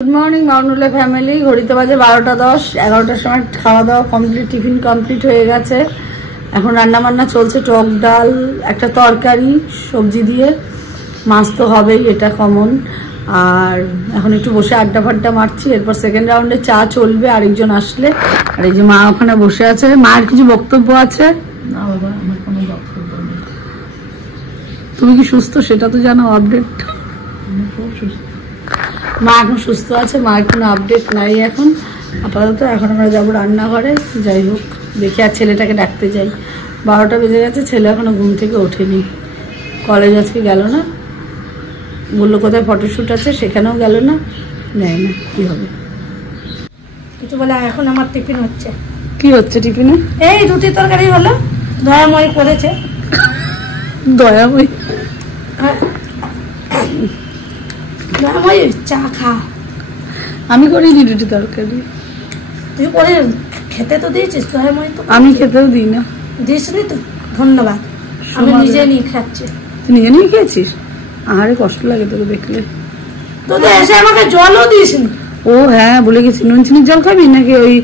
Good morning माउनुल्ला family घड़ीते बाजे 12:10 11टार समय खावा दावा कमप्लीट टिफिन कमप्लीट हो गेছে এখন রান্না বান্না চলছে টক ডাল একটা তরকারি সবজি দিয়ে মাছ তো হবেই এটা কমন আর এখন একটু বসে আড্ডা ফাড্ডা মারছি এরপর সেকেন্ড রাউন্ডে চা চলবে আরেকজন আসলে আর এই যে মা ওখানে বসে আছে মায়ের কিছু বক্তব্য আছে না বাবা আমার কোনো বক্তব্য নেই তুমি কি সুস্থ সেটা তো জানো আপডেট আমি খুব সুস্থ মা এখন সুস্থ আছে মার কোনো আপডেট নাই এখন আপাতত এখন আমরা যাবো রান্নাঘরে যাই হোক দেখি আর ছেলেটাকে ডাকতে যাই 12টা বেজে গেছে ছেলে এখনো ঘুম থেকে ওঠেনি কলেজ আজকে গেল না বললো কোথায় ফটোশুট আছে সেখানেও গেল না জানি না কি হবে কিছু বলে এখন আমার টিফিন হচ্ছে কি হচ্ছে টিফিনে এই রুটি তরকারি হলো দয়াময় করেছে দয়াময় দয়াময় চা খা আমি করিনি রুটি তরকারি তুই করে খেতে তো দিয়েছিস দয়াময় তো আমি খেতেও দিই না দিসনি তো ধন্যবাদ আমি নিজে নিয়ে খাচ্ছি তুই নিজে নিয়ে খেয়েছিস আহারে কষ্ট লাগে তোকে দেখলে তোদের এসে আমাকে জলও দিসনি ও হ্যাঁ বলে গেছি নুন চিনির জল খাবি নাকি ওই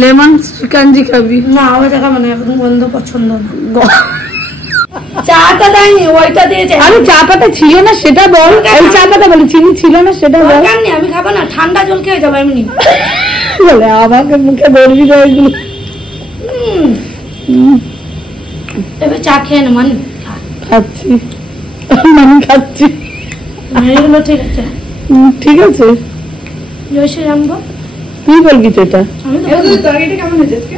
লেমন চিকেনজি খাবি না ওইটা খাবো না একদম গন্ধ পছন্দ না চাটা দেয়নি ওইটা দিয়েছে আরে চা পাতা ছিল না সেটা বল এই চা পাতা বলি চিনি ছিল না সেটা বল আমি খাবো না ঠান্ডা জল খেয়ে যাবো এমনি বলে আমাকে মুখে ধরবি না এগুলো এবার চা খেয়ে না মানে খাচ্ছি আমি খাচ্ছি এগুলো ঠিক আছে ঠিক আছে জয় শ্রীরাম গো তুই বলবি তো এটা তরকারিটা কেমন হয়েছে আজকে?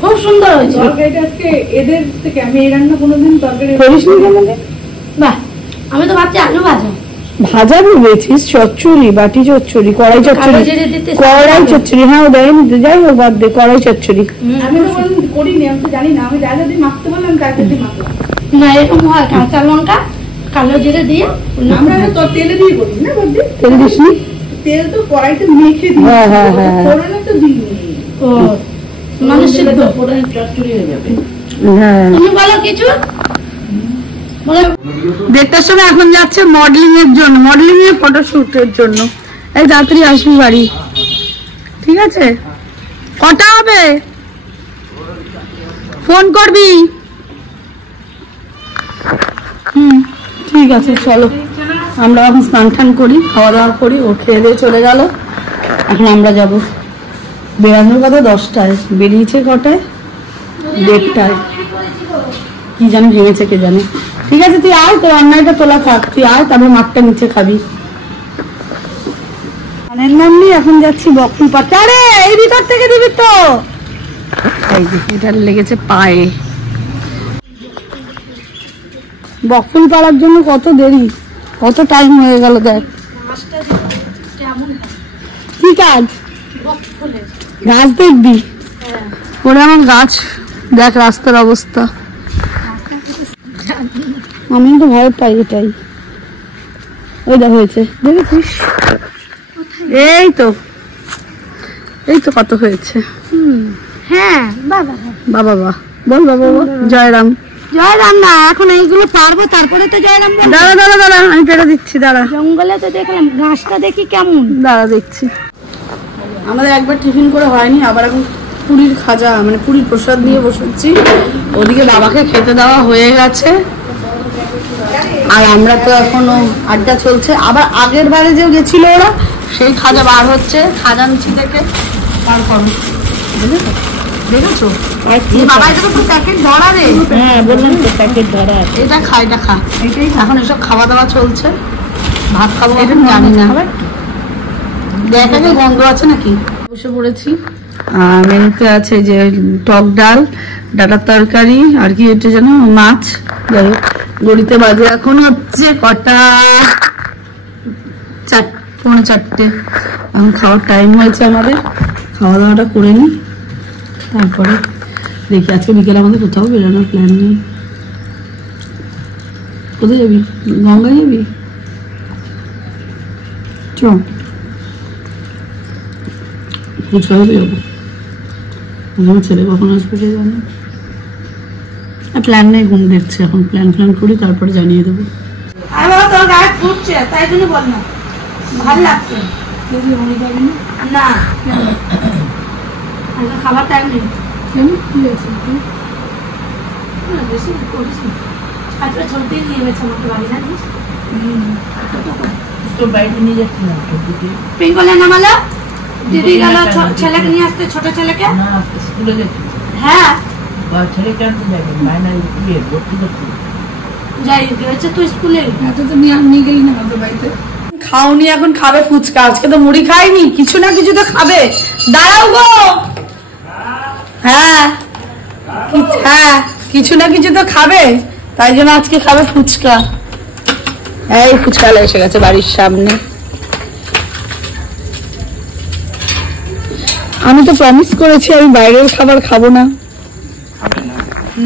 খুব সুন্দর হয়েছে তরকারিটা আজকে এদের থেকে আমি এই রান্না কোনোদিন তরকারি করিস নি কেন বাহ আমি তো ভাবছি আলু ভাজা ভাজা বলেছিস চচ্চড়ি বাটি চচ্চড়ি কড়াই চচ্চড়ি কড়াই চচ্চড়ি হ্যাঁ ও দেয়নি যাই হোক বাদ দে কড়াই চচ্চড়ি আমি তো কোনোদিন করিনি আমি তো জানি না আমি যা যা দিয়ে মাখতে বললাম তার দিয়ে মাখলাম না এরকম হয় কাঁচা লঙ্কা কালো জিরে দিয়ে আমরা তো তেলে দিয়ে করি না বলবি তেল দিস নি তেল তো কড়াইতে মেখে দিই হ্যাঁ হ্যাঁ হ্যাঁ ফোড়নে তো দিই ও মানে সিদ্ধ চচ্চড়ি হয়ে যাবে হ্যাঁ তুমি বলো কিছু বলো দেড়টার সময় এখন যাচ্ছে মডেলিং এর জন্য মডেলিং এর ফটোশুটের জন্য এই তাড়াতাড়ি আসবি বাড়ি ঠিক আছে কটা হবে ফোন করবি ঠিক আছে চলো আমরা এখন স্নান টান করি খাওয়া দাওয়া করি ও খেয়ে দিয়ে চলে গেল এখন আমরা যাব বেরানোর কথা 10টায় বেরিয়েছে কটায় 1:30টায় কি জানি ভেঙেছে কে জানে ঠিক আছে তুই আয় তোর রান্নাটা তোলা থাক তুই আয় তারপর মাঠটা নিচে খাবি গানের নাম নিয়ে এখন যাচ্ছি বকফুল পাড়তে আরে এই ভিতর থেকে দিবি তো এই যে এটা লেগেছে পায়ে বকফুল পাড়ার জন্য কত দেরি কত টাইম হয়ে গেল দেখ কি কাজ গাছ দেখবি ওরে আমার গাছ দেখ রাস্তার অবস্থা আমি তো ভয় পাই এটাই ওই দেখ হয়েছে দেখেছিস এই তো কত হয়েছে হ্যাঁ বাবা বাবা বাহ বল বাবা জয়রাম জয়রাম না এখন এইগুলো পারবো তারপরে তো জয়রাম দাঁড়া আমি পেরে দিচ্ছি দাঁড়া জঙ্গলে তো দেখলাম ঘাসটা দেখি কেমন দাঁড়া দেখছি আমাদের একবার টিফিন করে হয়নি আবার এখন পুরীর খাজা মানে পুরীর প্রসাদ নিয়ে বসেছি ওদিকে বাবাকে খেতে দেওয়া হয়ে গেছে আর আমরা তো এখনো আড্ডা চলছে আবার আগের বারে যে গেছিল ওরা সেই খাজা বার হচ্ছে খাজা নিচি থেকে বার করো দেখেছো বাবা এটা তো প্যাকেট ধরা রে হ্যাঁ বললাম তো প্যাকেট ধরা এটা খা এটাই এখন এসব খাওয়া দাওয়া চলছে ভাত খাবো এখন জানি না দেখা যায় গন্ধ আছে নাকি বসে পড়েছি মেনুতে আছে যে টক ডাল ডাটার তরকারি আর কি এটা যেন মাছ যাই হোক গড়িতে বাজে এখন হচ্ছে কটা 4:45 এখন খাওয়ার টাইম হয়েছে আমাদের খাওয়া দাওয়াটা করে নিই তারপরে দেখি আজকে বিকেলে আমাদের কোথাও বেরোনোর প্ল্যান নেই কোথায় যাবি গঙ্গা যাবি চল ফুচকাতে যাবো আমার ছেলে কখন আসবে সে জানে প্ল্যান নেই ঘুম দেখছে এখন প্ল্যান করি তারপরে জানিয়ে দেবো তোর গায়ে ফুটছে তাই জন্য বল না ভালো লাগছে না খাবার টাইম নেই বেশি করিস না আজকে চলতেই নিয়ে গেছে আমাকে বাড়ি জানিস তো বাইরে নিয়ে যাচ্ছি না পিঙ্কলে নামালো দিদি গেল ছেলেকে নিয়ে আসতে ছোট ছেলেকে না স্কুলে যাচ্ছি হ্যাঁ ছেলেকে আনতে যাবে মাইনা দিয়ে ভর্তি করতে যাই গেছে তো স্কুলে খাওনি এখন খাবে ফুচকা আজকে তো মুড়ি খাইনি কিছু না কিছু তো খাবে দাঁড়াও গো হ্যাঁ হ্যাঁ কিছু না কিছু তো খাবে তাই জন্য আজকে খাবে ফুচকা এই ফুচকা এসে গেছে বাড়ির সামনে আমি তো প্রমিস করেছি আমি বাইরের খাবার খাবো না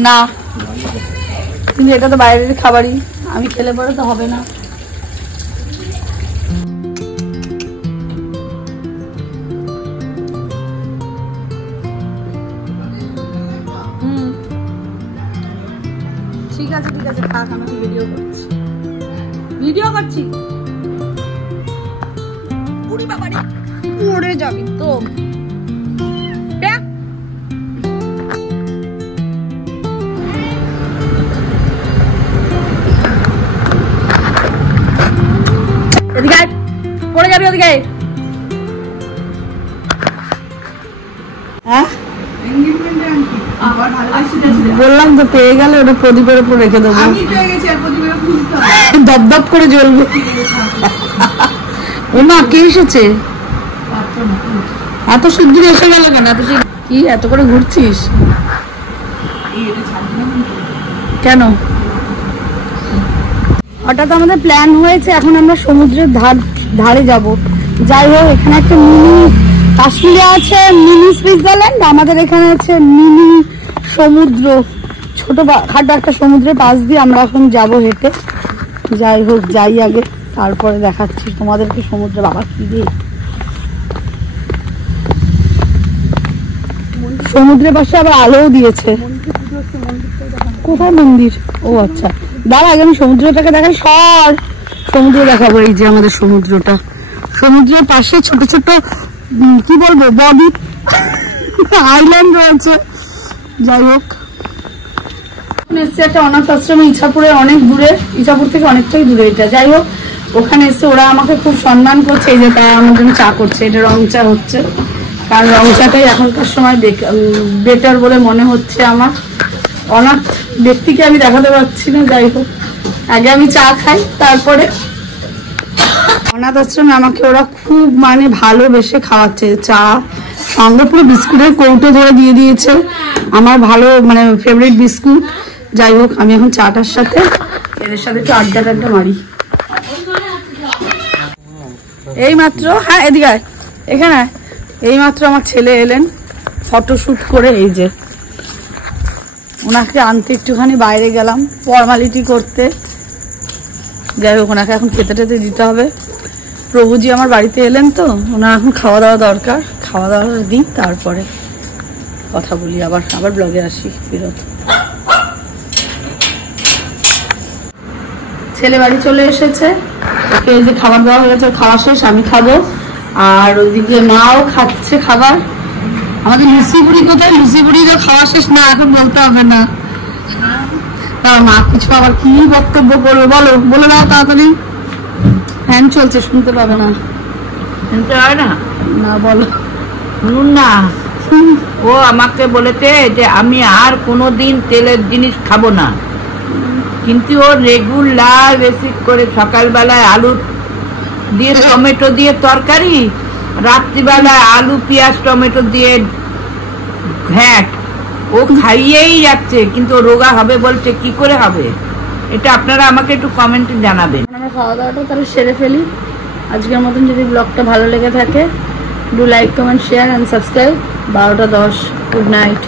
না কিন্তু এটা তো বাইরের খাবারই আমি খেলে পরে তো হবে না ঠিক আছে থাক আমি ভিডিও করছি পড়ে যাবি তো এদিকে পড়ে যাবি ওদিকে হ্যাঁ বললাম তো পেয়ে গেলে ওটা প্রদীপের উপর রেখে দেবো দপদপ করে জ্বলবে ও মা কে এসেছে এত শিগগির এসে গেল কেন কি এত করে ঘুরছিস কেন হঠাৎ আমাদের প্ল্যান হয়েছে এখন আমরা সমুদ্রের ধারে যাব যাই হোক এখানে একটা মিনি কাশ্মীরে আছে মিনি সুইজারল্যান্ড আমাদের এখানে আছে মিনি সমুদ্র ছোট খাটো একটা সমুদ্রের পাশ দিয়ে আমরা এখন যাব হেঁটে যাই হোক যাই আগে তারপরে দেখাচ্ছি তোমাদেরকে সমুদ্রে বাবা কি দিয়ে সমুদ্রের পাশে আবার আলোও দিয়েছে কোথায় মন্দির ও আচ্ছা দাঁড়া আগে আমি সমুদ্রটাকে দেখাই সর সমুদ্র দেখাবো এই যে আমাদের সমুদ্রটা সমুদ্রের পাশে ছোট ছোট কি বলবো বডি আইল্যান্ড রয়েছে যাই হোক এসছে একটা অনাথ আশ্রমে ইছাপুরে অনেক দূরে ইছাপুর থেকে অনেকটাই দূরে এটা যাই হোক ওখানে এসছে ওরা আমাকে খুব সম্মান করছে এই যে তারা আমার জন্য চা করছে এটা রং চা হচ্ছে কারণ রং চাটাই এখনকার সময় বেটার বলে মনে হচ্ছে আমার অনাথ ব্যক্তিকে আমি দেখাতে পারছি না যাই হোক আগে আমি চা খাই তারপরে অনাথ আশ্রমে আমাকে ওরা খুব মানে ভালোবেসে খাওয়াচ্ছে চা সঙ্গে পুরো বিস্কুটের কৌটো ধরে দিয়ে দিয়েছে আমার ভালো মানে ফেভারিট বিস্কুট যাই হোক আমি এখন চাটার সাথে এদের সাথে একটু আড্ডা মারি এই মাত্র হ্যাঁ এদিকে এখানে এই মাত্র আমার ছেলে এলেন ফটোশুট করে এই যে ওনাকে আনতে একটুখানি বাইরে গেলাম ফর্মালিটি করতে যাই হোক ওনাকে এখন খেতে টেতে দিতে হবে প্রভুজি আমার বাড়িতে এলেন তো ওনার এখন খাওয়া দাওয়া দরকার খাওয়া দাওয়া দিই তারপরে কথা বলি আবার ব্লগে আসি ফিরত ছেলে বাড়ি চলে এসেছে ওকে এই যে খাবার দেওয়া হয়ে গেছে খাওয়া শেষ আমি খাবো আর ওইদিকে মাও খাচ্ছে খাবার আমাদের লুচি বুড়ি কোথায় লুচি বুড়িরও খাওয়া শেষ না এখন বলতে হবে না মা কিছু আবার কি বক্তব্য করবে বলে দাও তাড়াতাড়ি ফ্যান চলছে শুনতে পাবে না শুনতে হয় না না বলো শুনুন না ও আমাকে বলেছে যে আমি আর কোনোদিন তেলের জিনিস খাবো না কিন্তু ও রেগুলার বেসিক করে সকালবেলায় আলু দিয়ে টমেটো দিয়ে তরকারি রাত্রিবেলায় আলু পেঁয়াজ টমেটো দিয়ে ঘ্যাট ও খাইয়েই যাচ্ছে কিন্তু রোগা হবে বলছে কি করে হবে এটা আপনারা আমাকে একটু কমেন্টে জানাবেন আমরা খাওয়া দাওয়াটা তাহলে সেরে ফেলি আজকের মতন যদি ব্লগটা ভালো লেগে থাকে do like comment share and subscribe 12টা 10 গুড নাইট